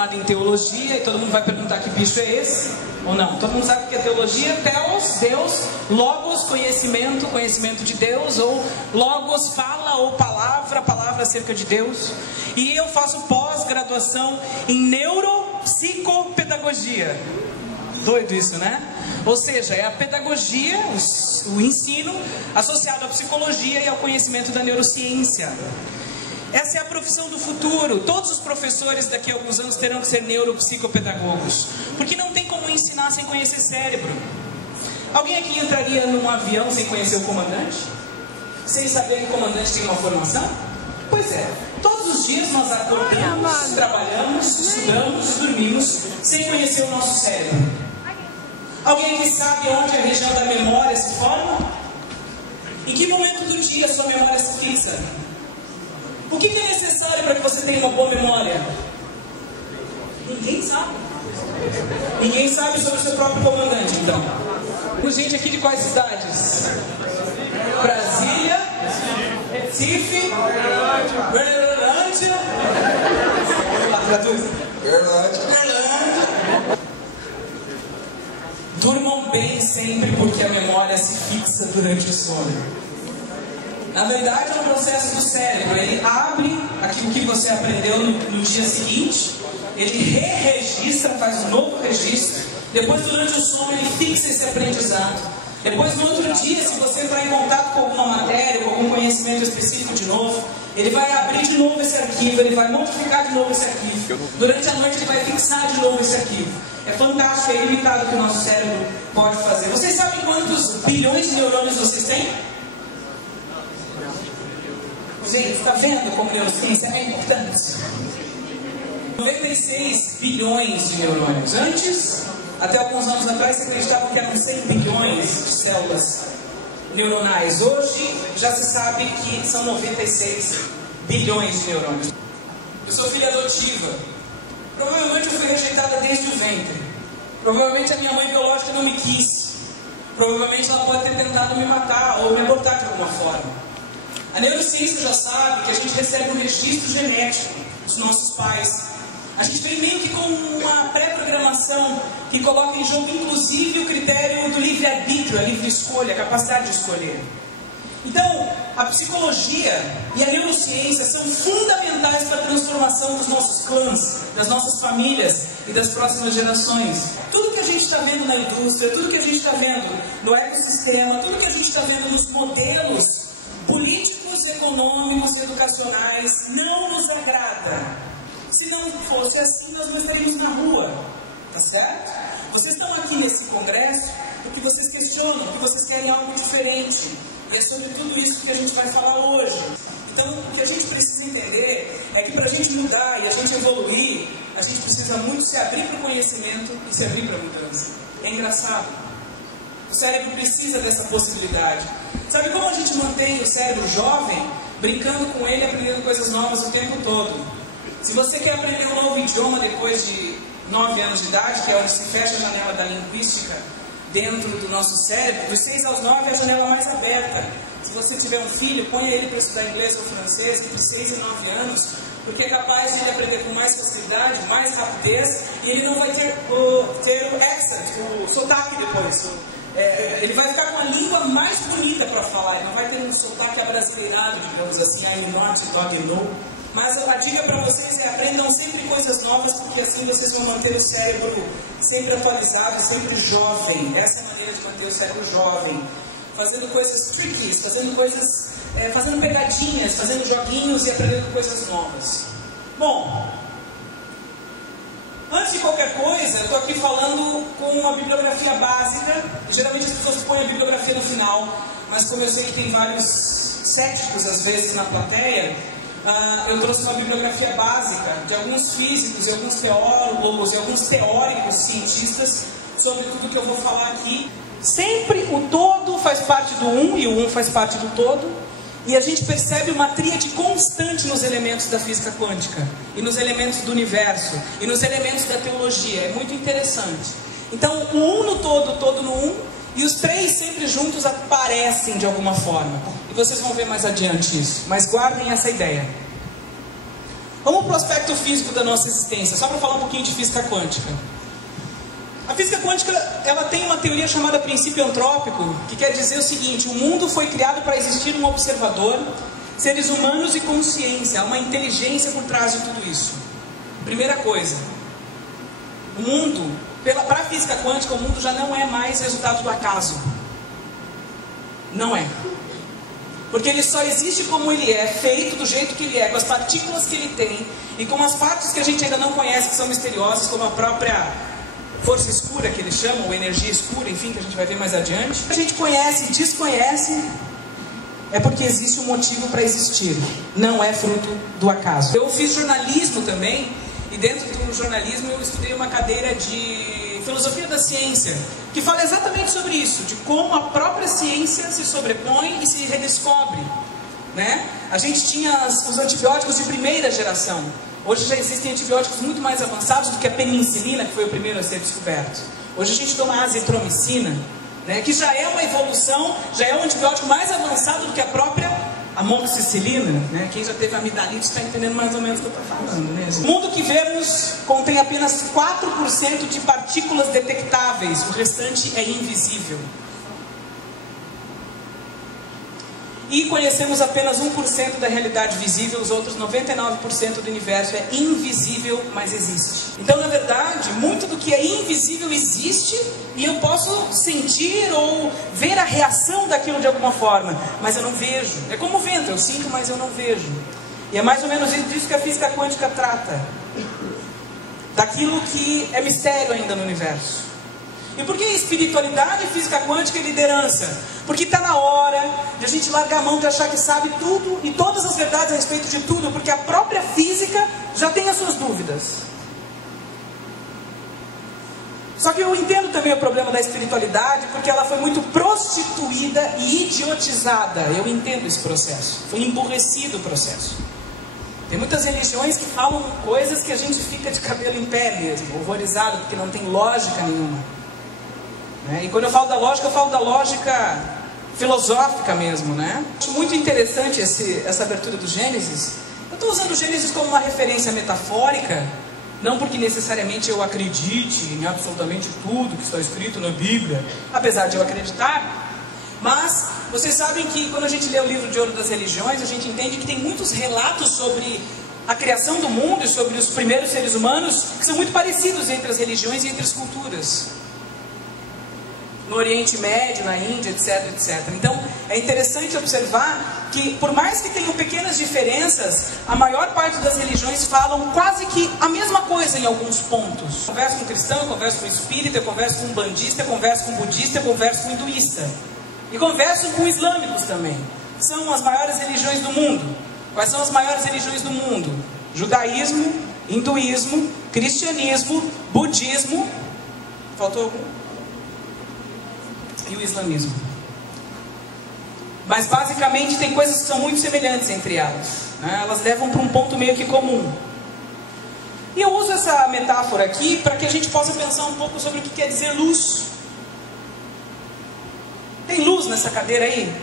Em teologia, e todo mundo vai perguntar que bicho é esse, ou não? Todo mundo sabe o que é teologia? Teos, Deus, logos, conhecimento, conhecimento de Deus, ou logos, fala, ou palavra, palavra acerca de Deus. E eu faço pós-graduação em neuropsicopedagogia. Doido isso, né? Ou seja, é a pedagogia, o ensino, associado à psicologia e ao conhecimento da neurociência. Essa é a profissão do futuro. Todos os professores daqui a alguns anos terão que ser neuropsicopedagogos, porque não tem como ensinar sem conhecer cérebro. Alguém aqui entraria num avião sem conhecer o comandante? Sem saber que o comandante tem uma formação? Pois é, todos os dias nós acordamos, trabalhamos, estudamos, dormimos, sem conhecer o nosso cérebro. Alguém aqui sabe onde a região da memória se forma? Em que momento do dia a sua memória se fixa? O que é necessário para que você tenha uma boa memória? Ninguém sabe. Ninguém sabe sobre o seu próprio comandante, então. Com gente aqui de quais cidades? Brasília, Recife, Berlândia. Vamos lá, traduz. Berlândia. Durmam bem sempre, porque a memória se fixa durante o sono. Na verdade, é um processo do cérebro. Ele abre aquilo que você aprendeu no dia seguinte, ele re-registra, faz um novo registro. Depois, durante o sono, ele fixa esse aprendizado. Depois, no outro dia, se você entrar em contato com alguma matéria, com algum conhecimento específico de novo, ele vai abrir de novo esse arquivo, ele vai modificar de novo esse arquivo. Durante a noite, ele vai fixar de novo esse arquivo. É fantástico, é ilimitado o que o nosso cérebro pode fazer. Vocês sabem quantos bilhões de neurônios vocês têm? Gente, está vendo como neurociência é importante? 96 bilhões de neurônios. Antes, até alguns anos atrás, se acreditava que eram 100 bilhões de células neuronais. Hoje, já se sabe que são 96 bilhões de neurônios. Eu sou filha adotiva. Provavelmente eu fui rejeitada desde o ventre. Provavelmente a minha mãe biológica não me quis. Provavelmente ela pode ter tentado me matar ou me abortar de alguma forma. A neurociência já sabe que a gente recebe um registro genético dos nossos pais. A gente vem meio que com uma pré-programação que coloca em jogo inclusive o critério do livre-arbítrio, a livre escolha, a capacidade de escolher. Então, a psicologia e a neurociência são fundamentais para a transformação dos nossos clãs, das nossas famílias e das próximas gerações. Tudo que a gente está vendo na indústria, tudo que a gente está vendo no ecossistema, tudo que a gente está vendo nos modelos políticos, econômicos e educacionais não nos agrada. Se não fosse assim, nós não estaríamos na rua, tá certo? Vocês estão aqui nesse congresso porque vocês questionam, porque vocês querem algo diferente. E é sobre tudo isso que a gente vai falar hoje. Então, o que a gente precisa entender é que para a gente mudar e a gente evoluir, a gente precisa muito se abrir para o conhecimento e se abrir para a mudança. É engraçado. O cérebro precisa dessa possibilidade. Sabe como a gente mantém o cérebro jovem? Brincando com ele e aprendendo coisas novas o tempo todo. Se você quer aprender um novo idioma depois de 9 anos de idade, que é onde se fecha a janela da linguística dentro do nosso cérebro, dos 6 aos 9 é a janela mais aberta. Se você tiver um filho, ponha ele para estudar inglês ou francês entre 6 e 9 anos, porque é capaz de ele aprender com mais facilidade, mais rapidez, e ele não vai ter o accent, o sotaque depois. Ele vai ficar com a língua mais bonita para falar, ele não vai ter um sotaque abrasileirado, digamos assim, I'm not dog no. Mas a dica para vocês é aprendam sempre coisas novas, porque assim vocês vão manter o cérebro sempre atualizado, sempre jovem. Essa é a maneira de manter o cérebro jovem. Fazendo coisas trickies, fazendo pegadinhas, fazendo joguinhos e aprendendo coisas novas. Bom, antes de qualquer coisa, eu estou aqui falando com uma bibliografia básica. Geralmente as pessoas põem a bibliografia no final, mas como eu sei que tem vários céticos às vezes na plateia, eu trouxe uma bibliografia básica de alguns físicos e alguns teólogos e alguns teóricos cientistas sobre tudo que eu vou falar aqui. Sempre o todo faz parte do um e o um faz parte do todo. E a gente percebe uma tríade constante nos elementos da física quântica, e nos elementos do universo, e nos elementos da teologia. É muito interessante. Então, o um no todo, o todo no um, e os três sempre juntos aparecem de alguma forma. E vocês vão ver mais adiante isso. Mas guardem essa ideia. Vamos para o aspecto físico da nossa existência, só para falar um pouquinho de física quântica. A física quântica, ela tem uma teoria chamada princípio antrópico, que quer dizer o seguinte: o mundo foi criado para existir um observador, seres humanos e consciência, há uma inteligência por trás de tudo isso. Primeira coisa, o mundo, para a física quântica, o mundo já não é mais resultado do acaso. Não é. Porque ele só existe como ele é, feito do jeito que ele é, com as partículas que ele tem, e com as partes que a gente ainda não conhece, que são misteriosas, como a própria força escura, que eles chamam, ou energia escura, enfim, que a gente vai ver mais adiante. A gente conhece e desconhece, é porque existe um motivo para existir, não é fruto do acaso. Eu fiz jornalismo também, e dentro do jornalismo eu estudei uma cadeira de filosofia da ciência, que fala exatamente sobre isso, de como a própria ciência se sobrepõe e se redescobre, né? A gente tinha os antibióticos de primeira geração. Hoje já existem antibióticos muito mais avançados do que a penicilina, que foi o primeiro a ser descoberto. Hoje a gente toma azitromicina, né, que já é uma evolução, já é um antibiótico mais avançado do que a própria amoxicilina, né? Quem já teve amidalite está entendendo mais ou menos o que eu estou falando, né, gente? O mundo que vemos contém apenas 4% de partículas detectáveis, o restante é invisível. E conhecemos apenas 1% da realidade visível, os outros 99% do universo é invisível, mas existe. Então, na verdade, muito do que é invisível existe, e eu posso sentir ou ver a reação daquilo de alguma forma, mas eu não vejo. É como o vento, eu sinto, mas eu não vejo. E é mais ou menos disso que a física quântica trata. Daquilo que é mistério ainda no universo. E por que espiritualidade, física quântica e liderança? Porque está na hora de a gente largar a mão de achar que sabe tudo e todas as verdades a respeito de tudo, porque a própria física já tem as suas dúvidas. Só que eu entendo também o problema da espiritualidade, porque ela foi muito prostituída e idiotizada. Eu entendo esse processo. Foi emburrecido o processo. Tem muitas religiões que falam coisas que a gente fica de cabelo em pé mesmo, horrorizado, porque não tem lógica nenhuma. E quando eu falo da lógica filosófica mesmo, né? Acho muito interessante essa abertura do Gênesis. Eu estou usando o Gênesis como uma referência metafórica, não porque necessariamente eu acredite em absolutamente tudo que está escrito na Bíblia, apesar de eu acreditar. Mas vocês sabem que quando a gente lê o livro de Ouro das Religiões, a gente entende que tem muitos relatos sobre a criação do mundo e sobre os primeiros seres humanos que são muito parecidos entre as religiões e entre as culturas. No Oriente Médio, na Índia, etc, etc. Então, é interessante observar que, por mais que tenham pequenas diferenças, a maior parte das religiões falam quase que a mesma coisa em alguns pontos. Eu converso com cristão, eu converso com espírita, eu converso com bandista, eu converso com budista, eu converso com hinduísta. E converso com islâmicos também. São as maiores religiões do mundo. Quais são as maiores religiões do mundo? Judaísmo, hinduísmo, cristianismo, budismo. Faltou algum? E o islamismo. Mas basicamente tem coisas que são muito semelhantes entre elas, né? Elas levam para um ponto meio que comum. E eu uso essa metáfora aqui para que a gente possa pensar um pouco sobre o que quer dizer luz. Tem luz nessa cadeira aí?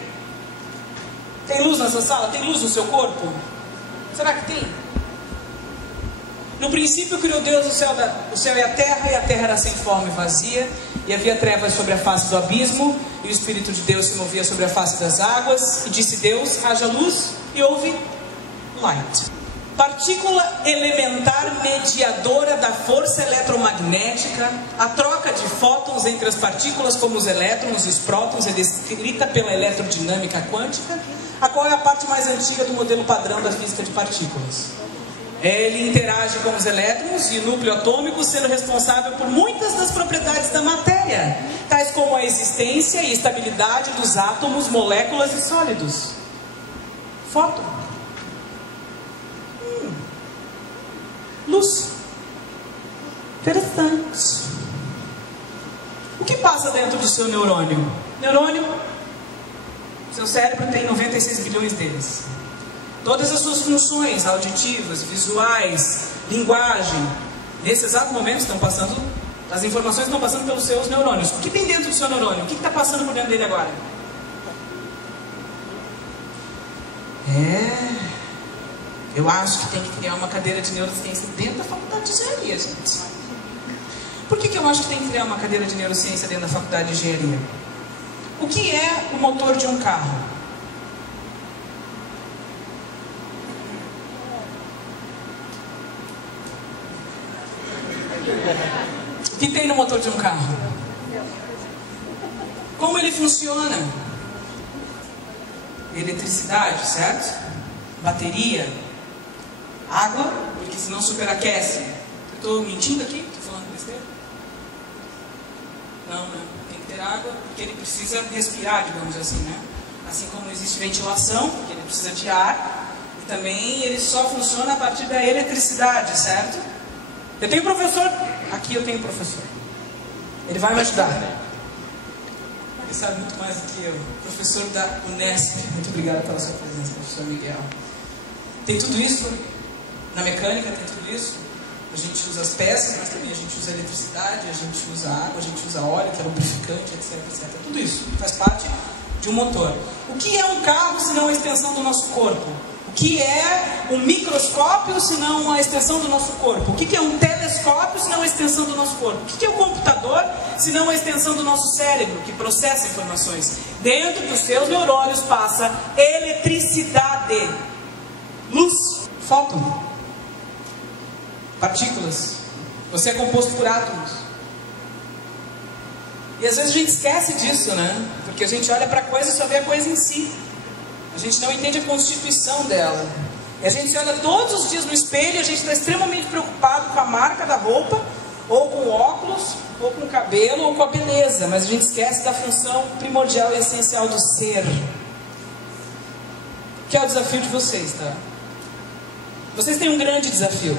Tem luz nessa sala? Tem luz no seu corpo? Será que tem? No princípio criou Deus o céu e a terra era sem forma e vazia, e havia trevas sobre a face do abismo, e o Espírito de Deus se movia sobre a face das águas, e disse Deus, haja luz, e houve light. Partícula elementar mediadora da força eletromagnética, a troca de fótons entre as partículas como os elétrons e os prótons é descrita pela eletrodinâmica quântica, a qual é a parte mais antiga do modelo padrão da física de partículas. Ele interage com os elétrons e o núcleo atômico, sendo responsável por muitas das propriedades da matéria, tais como a existência e estabilidade dos átomos, moléculas e sólidos. Fóton. Luz. Interessante. O que passa dentro do seu neurônio? Neurônio, seu cérebro tem 96 bilhões deles. Todas as suas funções auditivas, visuais, linguagem, nesse exato momento estão passando, as informações estão passando pelos seus neurônios. O que tem dentro do seu neurônio? O que está passando por dentro dele agora? Eu acho que tem que criar uma cadeira de neurociência dentro da faculdade de engenharia, gente. Por que eu acho que tem que criar uma cadeira de neurociência dentro da faculdade de engenharia? O que é o motor de um carro? O que tem no motor de um carro? Como ele funciona? Eletricidade, certo? Bateria, água, porque senão superaquece. Eu estou mentindo aqui? Estou falando besteira? Não, tem que ter água porque ele precisa respirar, digamos assim, né? Assim como existe ventilação, porque ele precisa de ar, e também ele só funciona a partir da eletricidade, certo? Eu tenho professor, aqui eu tenho professor, ele vai me ajudar. Ele sabe muito mais do que eu. Professor da Unesp, muito obrigado pela sua presença, professor Miguel. Tem tudo isso, na mecânica tem tudo isso. A gente usa as peças, mas também a gente usa eletricidade, a gente usa água, a gente usa óleo, que é lubrificante, etc, etc. Tudo isso faz parte de um motor. O que é um carro se não a extensão do nosso corpo? O que é um microscópio se não a extensão do nosso corpo? O que é um telescópio se não a extensão do nosso corpo? O que é um computador se não a extensão do nosso cérebro, que processa informações? Dentro dos seus neurônios passa eletricidade. Luz, fóton, partículas. Você é composto por átomos. E às vezes a gente esquece disso, né? Porque a gente olha para a coisa e só vê a coisa em si. A gente não entende a constituição dela. E a gente se olha todos os dias no espelho e a gente está extremamente preocupado com a marca da roupa, ou com o óculos, ou com o cabelo, ou com a beleza. Mas a gente esquece da função primordial e essencial do ser. Que é o desafio de vocês, tá? Vocês têm um grande desafio.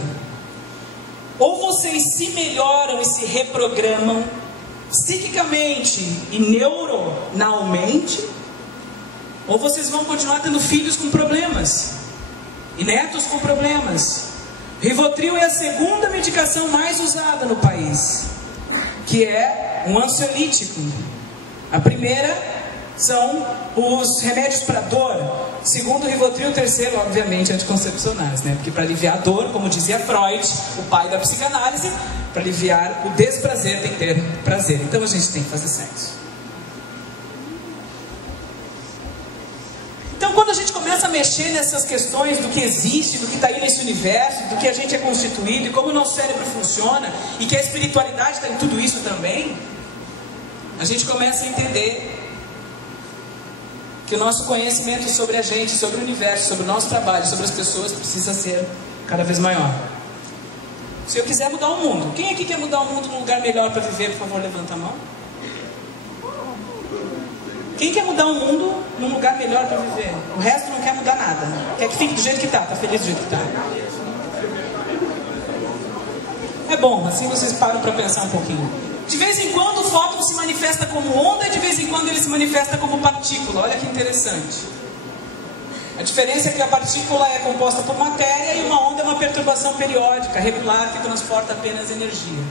Ou vocês se melhoram e se reprogramam psiquicamente e neuronalmente, ou vocês vão continuar tendo filhos com problemas e netos com problemas. Rivotril é a segunda medicação mais usada no país, que é um ansiolítico. A primeira são os remédios para dor. Segundo o Rivotril, o terceiro, obviamente, anticoncepcionais, né? Porque para aliviar a dor, como dizia Freud, o pai da psicanálise, para aliviar o desprazer tem que ter prazer. Então a gente tem que fazer sexo. Então quando a gente começa a mexer nessas questões do que existe, do que está aí nesse universo, do que a gente é constituído e como o nosso cérebro funciona, e que a espiritualidade está em tudo isso também, a gente começa a entender que o nosso conhecimento sobre a gente, sobre o universo, sobre o nosso trabalho, sobre as pessoas, precisa ser cada vez maior. Se eu quiser mudar o mundo, quem aqui quer mudar o mundo num lugar melhor para viver, por favor, levanta a mão. Quem quer mudar o mundo num lugar melhor para viver? O resto não quer mudar nada. Quer que fique do jeito que está, feliz do jeito que está. É bom, assim vocês param para pensar um pouquinho. De vez em quando o fóton se manifesta como onda e de vez em quando ele se manifesta como partícula. Olha que interessante. A diferença é que a partícula é composta por matéria e uma onda é uma perturbação periódica, regular, que transporta apenas energia.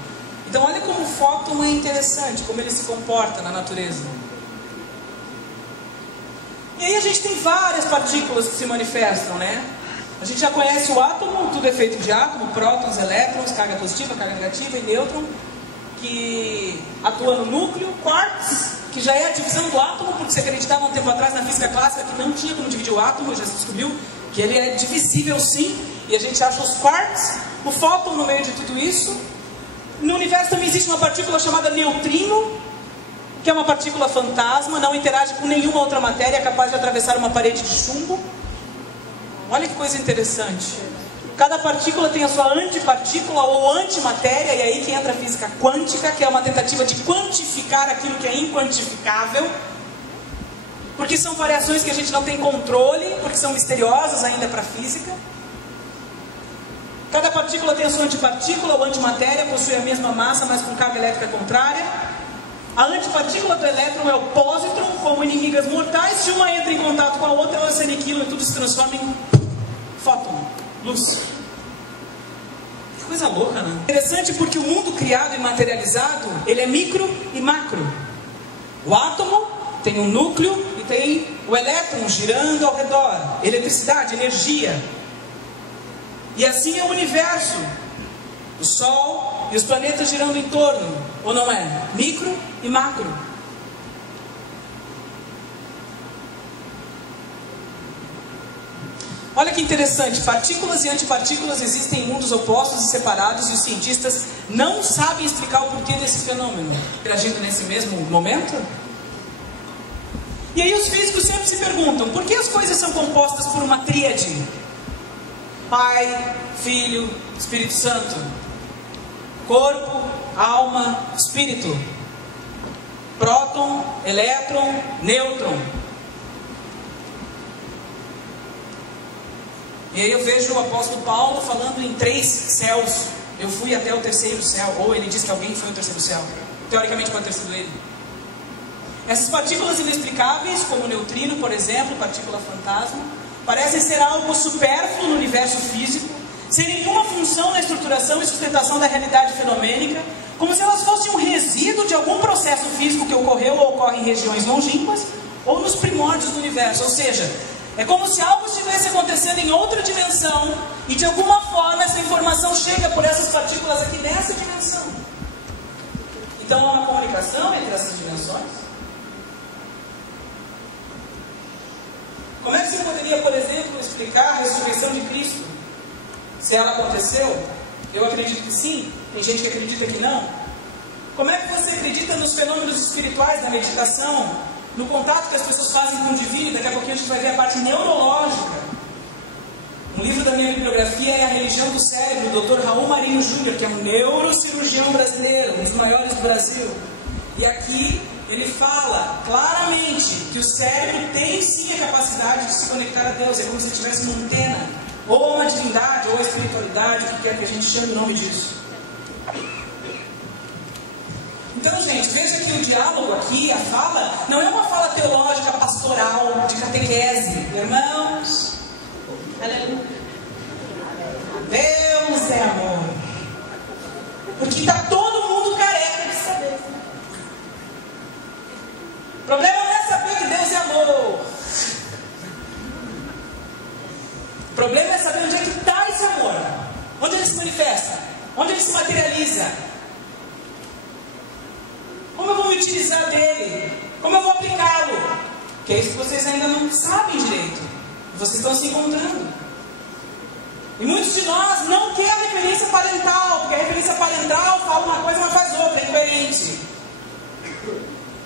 Então olha como o fóton é interessante, como ele se comporta na natureza. E aí a gente tem várias partículas que se manifestam, né? A gente já conhece o átomo, tudo é feito de átomo, prótons, elétrons, carga positiva, carga negativa e nêutron, que atua no núcleo, quarks, que já é a divisão do átomo, porque se acreditava um tempo atrás na física clássica que não tinha como dividir o átomo, já se descobriu que ele é divisível sim, e a gente acha os quarks, o fóton no meio de tudo isso. No universo também existe uma partícula chamada neutrino, que é uma partícula fantasma, não interage com nenhuma outra matéria, é capaz de atravessar uma parede de chumbo. Olha que coisa interessante. Cada partícula tem a sua antipartícula ou antimatéria, e aí que entra a física quântica, que é uma tentativa de quantificar aquilo que é inquantificável, porque são variações que a gente não tem controle, porque são misteriosas ainda para a física. Cada partícula tem a sua antipartícula ou antimatéria, possui a mesma massa, mas com carga elétrica contrária. A antipartícula do elétron é o pósitron, como inimigas mortais. Se uma entra em contato com a outra, elas se aniquilam e tudo se transforma em fóton, luz. Que coisa louca, né? Interessante porque o mundo criado e materializado, ele é micro e macro. O átomo tem um núcleo e tem o elétron girando ao redor. Eletricidade, energia. E assim é o universo. O Sol e os planetas girando em torno, ou não é? Micro e macro. Olha que interessante, partículas e antipartículas existem em mundos opostos e separados, e os cientistas não sabem explicar o porquê desse fenômeno, interagindo nesse mesmo momento. E aí os físicos sempre se perguntam, por que as coisas são compostas por uma tríade? Pai, Filho, Espírito Santo. Corpo, alma, espírito. Próton, elétron, nêutron. E aí eu vejo o apóstolo Paulo falando em 3 céus. Eu fui até o 3º céu. Ou ele diz que alguém foi ao 3º céu. Teoricamente pode ter sido ele. Essas partículas inexplicáveis, como o neutrino, por exemplo, partícula fantasma, parecem ser algo supérfluo no universo físico, sem nenhuma função na estruturação e sustentação da realidade fenomênica, como se elas fossem um resíduo de algum processo físico que ocorreu ou ocorre em regiões longínquas, ou nos primórdios do universo. Ou seja, é como se algo estivesse acontecendo em outra dimensão, e de alguma forma essa informação chega por essas partículas aqui nessa dimensão. Então há uma comunicação entre essas dimensões. Como é que você poderia, por exemplo, explicar a ressurreição de Cristo? Se ela aconteceu, eu acredito que sim, tem gente que acredita que não. Como é que você acredita nos fenômenos espirituais da meditação, no contato que as pessoas fazem com o divino? Daqui a pouquinho a gente vai ver a parte neurológica. Um livro da minha bibliografia é A Religião do Cérebro, do Dr. Raul Marinho Júnior, que é um neurocirurgião brasileiro, um dos maiores do Brasil. E aqui ele fala claramente que o cérebro tem sim a capacidade de se conectar a Deus. É como se tivesse uma antena, ou a uma divindade, ou a espiritualidade, o que quer que a gente chame o nome disso. Então, gente, veja que o diálogo aqui, a fala, não é uma fala teológica, pastoral, de catequese. Irmãos, aleluia. Deus é amor. Porque está todo mundo careca de saber. O problema não é saber que Deus é amor. O problema é saber onde é que está esse amor. Onde ele se manifesta. Onde ele se materializa. Como eu vou me utilizar dele? Como eu vou aplicá-lo? Que é isso que vocês ainda não sabem direito. Vocês estão se encontrando. E muitos de nós não querem a referência parental, porque a referência parental fala uma coisa, mas faz outra, é diferente.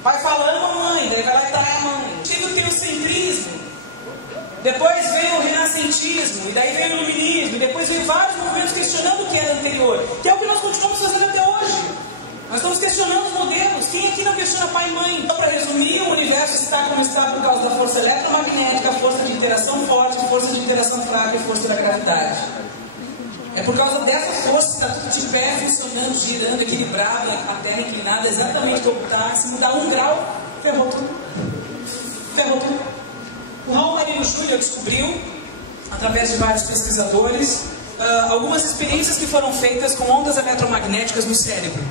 Vai falando a mãe, daí vai lá e tá a mãe. Chega o teocentrismo. Depois veio o renascentismo, e daí veio o iluminismo, e depois veio vários movimentos questionando o que era anterior, que é o que nós continuamos fazendo até hoje. Nós estamos questionando os modelos. Quem aqui não questiona pai e mãe? Então, para resumir, o universo está como está por causa da força eletromagnética, força de interação forte, força de interação fraca e força da gravidade. É por causa dessa força que está tudo de pé, funcionando, girando, equilibrado, a Terra inclinada exatamente como está. Se mudar 1 grau, ferrou tudo. Ferrou tudo. O Raul Marinho Júnior descobriu, através de vários pesquisadores, algumas experiências que foram feitas com ondas eletromagnéticas no cérebro.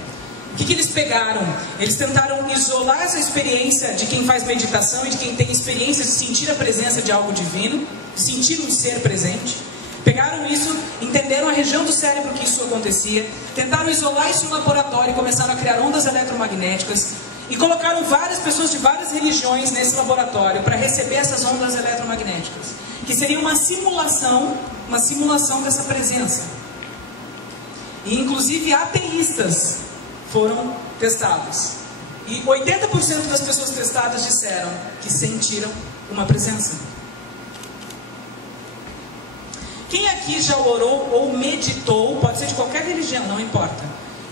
O que eles pegaram? Eles tentaram isolar essa experiência de quem faz meditação e de quem tem experiência de sentir a presença de algo divino, de sentir um ser presente. Pegaram isso, entenderam a região do cérebro que isso acontecia, tentaram isolar isso no laboratório e começaram a criar ondas eletromagnéticas e colocaram várias pessoas de várias religiões nesse laboratório para receber essas ondas eletromagnéticas, que seria uma simulação dessa presença. E inclusive ateístas foram testados. E 80% das pessoas testadas disseram que sentiram uma presença. Quem aqui já orou ou meditou, pode ser de qualquer religião, não importa,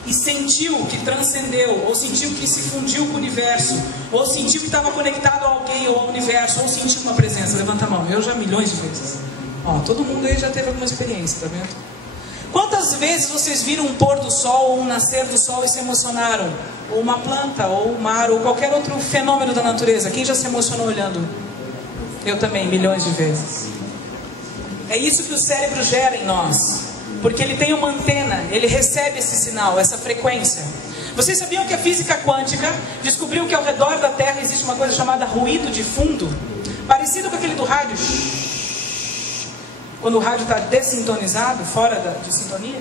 e sentiu que transcendeu, ou sentiu que se fundiu com o universo, ou sentiu que estava conectado a alguém ou ao universo, ou sentiu uma presença? Levanta a mão. Eu já milhões de vezes. Ó, todo mundo aí já teve alguma experiência, tá vendo? Quantas vezes vocês viram um pôr do sol ou um nascer do sol e se emocionaram? Ou uma planta, ou o mar, ou qualquer outro fenômeno da natureza? Quem já se emocionou olhando? Eu também, milhões de vezes. É isso que o cérebro gera em nós. Porque ele tem uma antena, ele recebe esse sinal, essa frequência. Vocês sabiam que a física quântica descobriu que ao redor da Terra existe uma coisa chamada ruído de fundo? Parecido com aquele do rádio. quando o rádio está dessintonizado, fora de sintonia.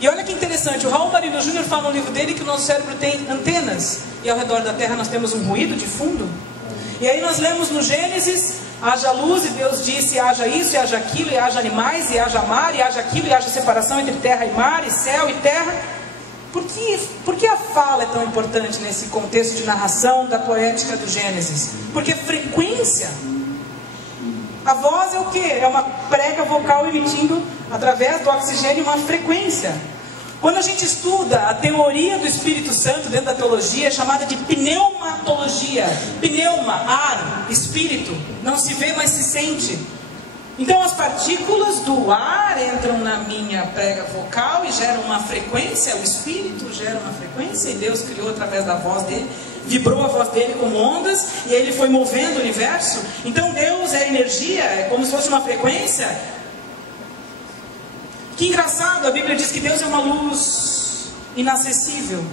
E olha que interessante, o Raul Marino Júnior fala no livro dele que o nosso cérebro tem antenas, e ao redor da Terra nós temos um ruído de fundo. E aí nós lemos no Gênesis, haja luz, e Deus disse, haja isso, e haja aquilo, e haja animais, e haja mar, e haja aquilo, e haja separação entre terra e mar, e céu e terra. Por que a fala é tão importante nesse contexto de narração da poética do Gênesis? Porque frequência. A voz é o quê? É uma prega vocal emitindo, através do oxigênio, uma frequência. Quando a gente estuda a teoria do Espírito Santo dentro da teologia, é chamada de pneumatologia. Pneuma, ar, espírito. Não se vê, mas se sente. Então as partículas do ar entram na minha prega vocal e geram uma frequência, o Espírito gera uma frequência, e Deus criou através da voz dele, vibrou a voz dele como ondas, e ele foi movendo o universo. Então Deus é energia, é como se fosse uma frequência. Que engraçado, a Bíblia diz que Deus é uma luz inacessível.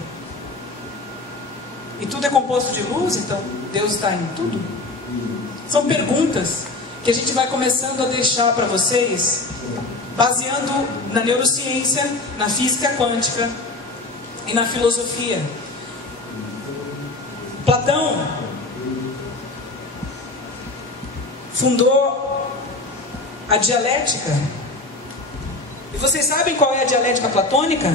E tudo é composto de luz, então Deus está em tudo? São perguntas que a gente vai começando a deixar para vocês, baseando na neurociência, na física quântica e na filosofia. Platão fundou a dialética. E vocês sabem qual é a dialética platônica?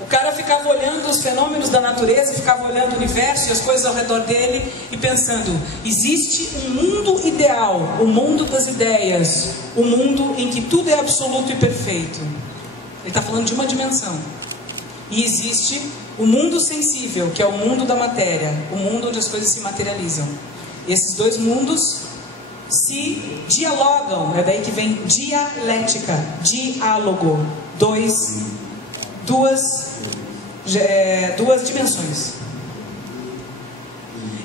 O cara ficava olhando os fenômenos da natureza, ficava olhando o universo e as coisas ao redor dele e pensando, existe um mundo ideal, o mundo das ideias, o mundo em que tudo é absoluto e perfeito. Ele está falando de uma dimensão. E existe o mundo sensível, que é o mundo da matéria, o mundo onde as coisas se materializam. E esses dois mundos se dialogam, é daí que vem dialética, diálogo, duas dimensões.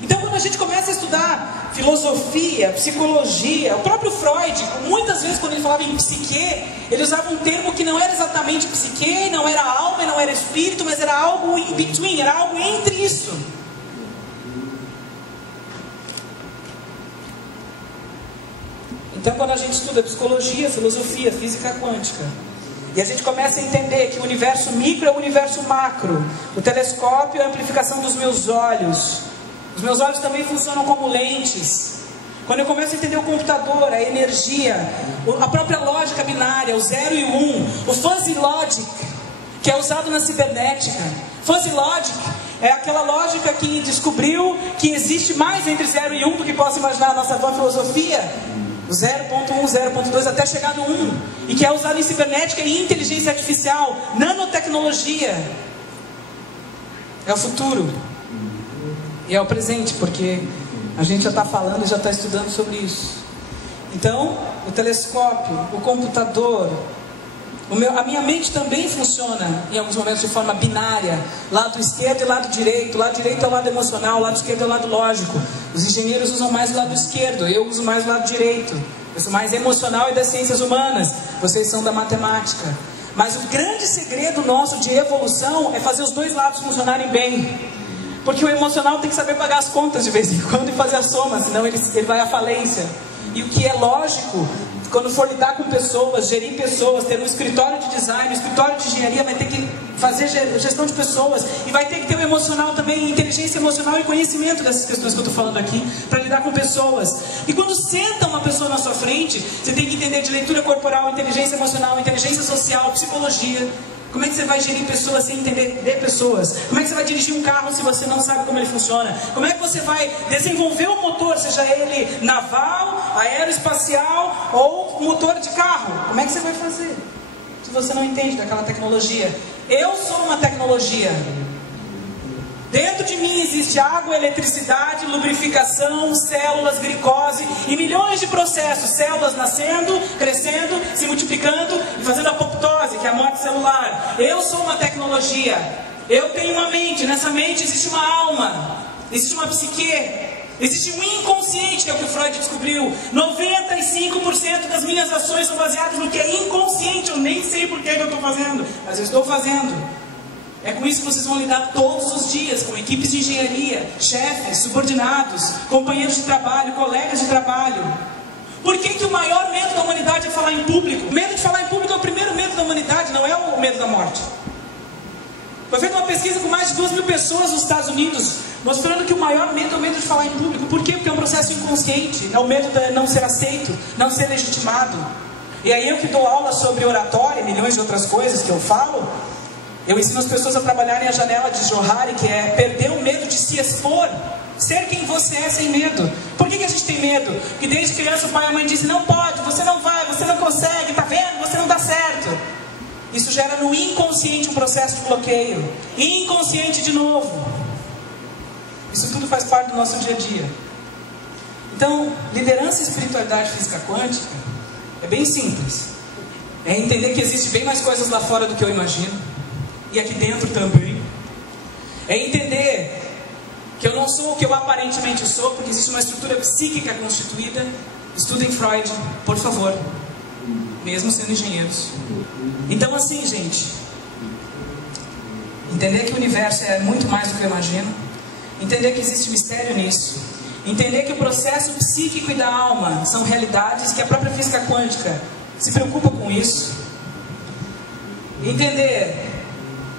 Então quando a gente começa a estudar filosofia, psicologia, o próprio Freud, muitas vezes quando ele falava em psique, ele usava um termo que não era exatamente psique, não era alma, não era espírito, mas era algo in between, era algo entre isso. Então quando a gente estuda psicologia, filosofia, física quântica, e a gente começa a entender que o universo micro é o universo macro, o telescópio é a amplificação dos meus olhos, os meus olhos também funcionam como lentes. Quando eu começo a entender o computador, a energia, a própria lógica binária, o 0 e o 1, o fuzzy logic, que é usado na cibernética. Fuzzy logic é aquela lógica que descobriu que existe mais entre 0 e 1 do que possa imaginar a nossa atual filosofia. O 0.1, 0.2 até chegar no 1, e que é usado em cibernética e inteligência artificial, nanotecnologia. É o futuro e é o presente, porque a gente já está falando e já está estudando sobre isso. Então, o telescópio, o computador, a minha mente também funciona em alguns momentos de forma binária, lado esquerdo e lado direito. O lado direito é o lado emocional, o lado esquerdo é o lado lógico. Os engenheiros usam mais o lado esquerdo, eu uso mais o lado direito. Eu sou mais emocional e das ciências humanas, vocês são da matemática. Mas o grande segredo nosso de evolução é fazer os dois lados funcionarem bem. Porque o emocional tem que saber pagar as contas de vez em quando e fazer a soma, senão ele vai à falência. E o que é lógico, quando for lidar com pessoas, gerir pessoas, ter um escritório de design, um escritório de engenharia, vai ter que fazer gestão de pessoas, e vai ter que ter o emocional também, inteligência emocional e conhecimento dessas questões que eu estou falando aqui, para lidar com pessoas. E quando senta uma pessoa na sua frente, você tem que entender de leitura corporal, inteligência emocional, inteligência social, psicologia. Como é que você vai gerir pessoas sem entender de pessoas? Como é que você vai dirigir um carro se você não sabe como ele funciona? Como é que você vai desenvolver um motor, seja ele naval, aeroespacial ou motor de carro? Como é que você vai fazer se você não entende daquela tecnologia? Eu sou uma tecnologia. Dentro de mim existe água, eletricidade, lubrificação, células, glicose e milhões de processos. Células nascendo, crescendo, se multiplicando e fazendo apoptose, que é a morte celular. Eu sou uma tecnologia. Eu tenho uma mente. Nessa mente existe uma alma. Existe uma psique. Existe um inconsciente, que é o que o Freud descobriu. 95% das minhas ações são baseadas no que é inconsciente. Eu nem sei por que eu estou fazendo, mas eu estou fazendo. É com isso que vocês vão lidar todos os dias, com equipes de engenharia, chefes, subordinados, companheiros de trabalho, colegas de trabalho. Por que o maior medo da humanidade é falar em público? O medo de falar em público é o primeiro medo da humanidade, não é o medo da morte. Foi feita uma pesquisa com mais de 2.000 pessoas nos Estados Unidos, mostrando que o maior medo é o medo de falar em público. Por quê? Porque é um processo inconsciente, é o medo de não ser aceito, não ser legitimado. E aí eu que dou aula sobre oratória e milhões de outras coisas que eu falo, eu ensino as pessoas a trabalharem a janela de Johari, que é perder o medo de se expor, ser quem você é sem medo. Por que a gente tem medo? Porque desde criança o pai e a mãe dizem, não pode, você não vai, você não consegue, tá vendo? Você não dá certo. Isso gera no inconsciente um processo de bloqueio. Inconsciente de novo. Isso tudo faz parte do nosso dia a dia. Então, liderança e espiritualidade física quântica é bem simples. É entender que existe bem mais coisas lá fora do que eu imagino. E aqui dentro também. É entender que eu não sou o que eu aparentemente sou, porque existe uma estrutura psíquica constituída. Estudem Freud, por favor. Mesmo sendo engenheiros. Então assim, gente, entender que o universo é muito mais do que eu imagino, entender que existe mistério nisso, entender que o processo psíquico e da alma são realidades, que a própria física quântica se preocupa com isso, entender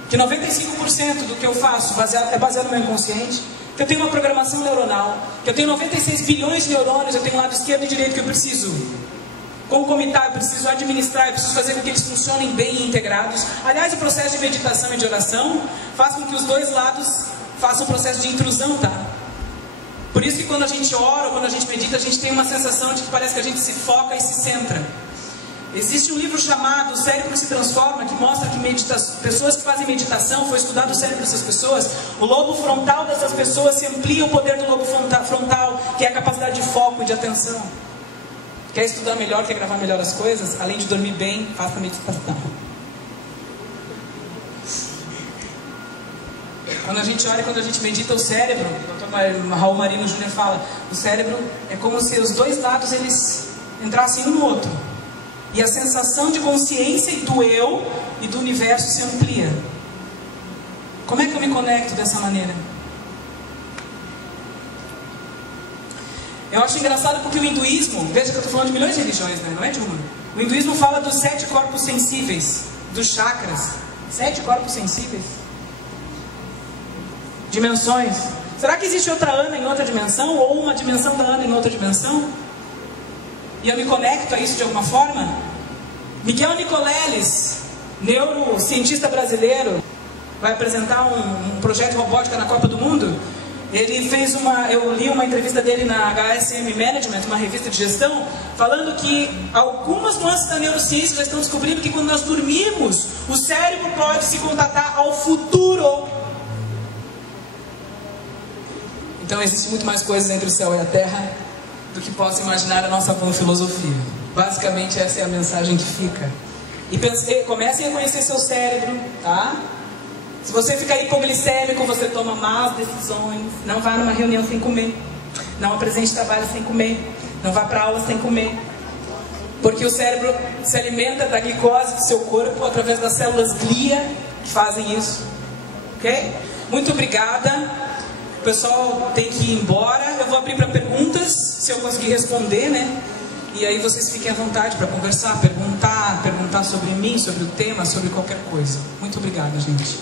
que 95% do que eu faço é baseado no meu inconsciente, que eu tenho uma programação neuronal, que eu tenho 96 bilhões de neurônios, eu tenho lado esquerdo e direito que eu preciso concomitar, eu preciso administrar, eu preciso fazer com que eles funcionem bem e integrados. Aliás, o processo de meditação e de oração faz com que os dois lados façam um processo de intrusão, tá? Por isso que quando a gente ora, ou quando a gente medita, a gente tem uma sensação de que parece que a gente se foca e se centra. Existe um livro chamado O Cérebro se Transforma, que mostra que pessoas que fazem meditação, foi estudado o cérebro dessas pessoas, o lobo frontal dessas pessoas se amplia o poder do lobo frontal, que é a capacidade de foco e de atenção. Quer estudar melhor, quer gravar melhor as coisas? Além de dormir bem, faça meditação. Quando a gente olha, quando a gente medita o cérebro, o Dr. Raul Marino Júnior fala, o cérebro é como se os dois lados eles entrassem um no outro. E a sensação de consciência do eu e do universo se amplia. Como é que eu me conecto dessa maneira? Eu acho engraçado porque o hinduísmo, veja que eu estou falando de milhões de religiões, né? Não é de uma. O hinduísmo fala dos 7 corpos sensíveis, dos chakras. 7 corpos sensíveis. Dimensões. Será que existe outra Ana em outra dimensão? Ou uma dimensão da Ana em outra dimensão? E eu me conecto a isso de alguma forma? Miguel Nicoleles, neurocientista brasileiro, vai apresentar um projeto robótica na Copa do Mundo. Ele fez eu li uma entrevista dele na HSM Management, uma revista de gestão, falando que algumas nuances da neurociência já estão descobrindo que quando nós dormimos, o cérebro pode se contatar ao futuro. Então existe muito mais coisas entre o céu e a terra do que possa imaginar a nossa vã filosofia. Basicamente essa é a mensagem que fica. E comecem a conhecer seu cérebro, tá? Se você ficar hipoglicêmico, você toma más decisões. Não vá numa reunião sem comer. Não apresente trabalho sem comer. Não vá para aula sem comer. Porque o cérebro se alimenta da glicose do seu corpo através das células glia que fazem isso. Ok? Muito obrigada. O pessoal tem que ir embora. Eu vou abrir para perguntas, se eu conseguir responder, né? E aí vocês fiquem à vontade para conversar, perguntar sobre mim, sobre o tema, sobre qualquer coisa. Muito obrigada, gente.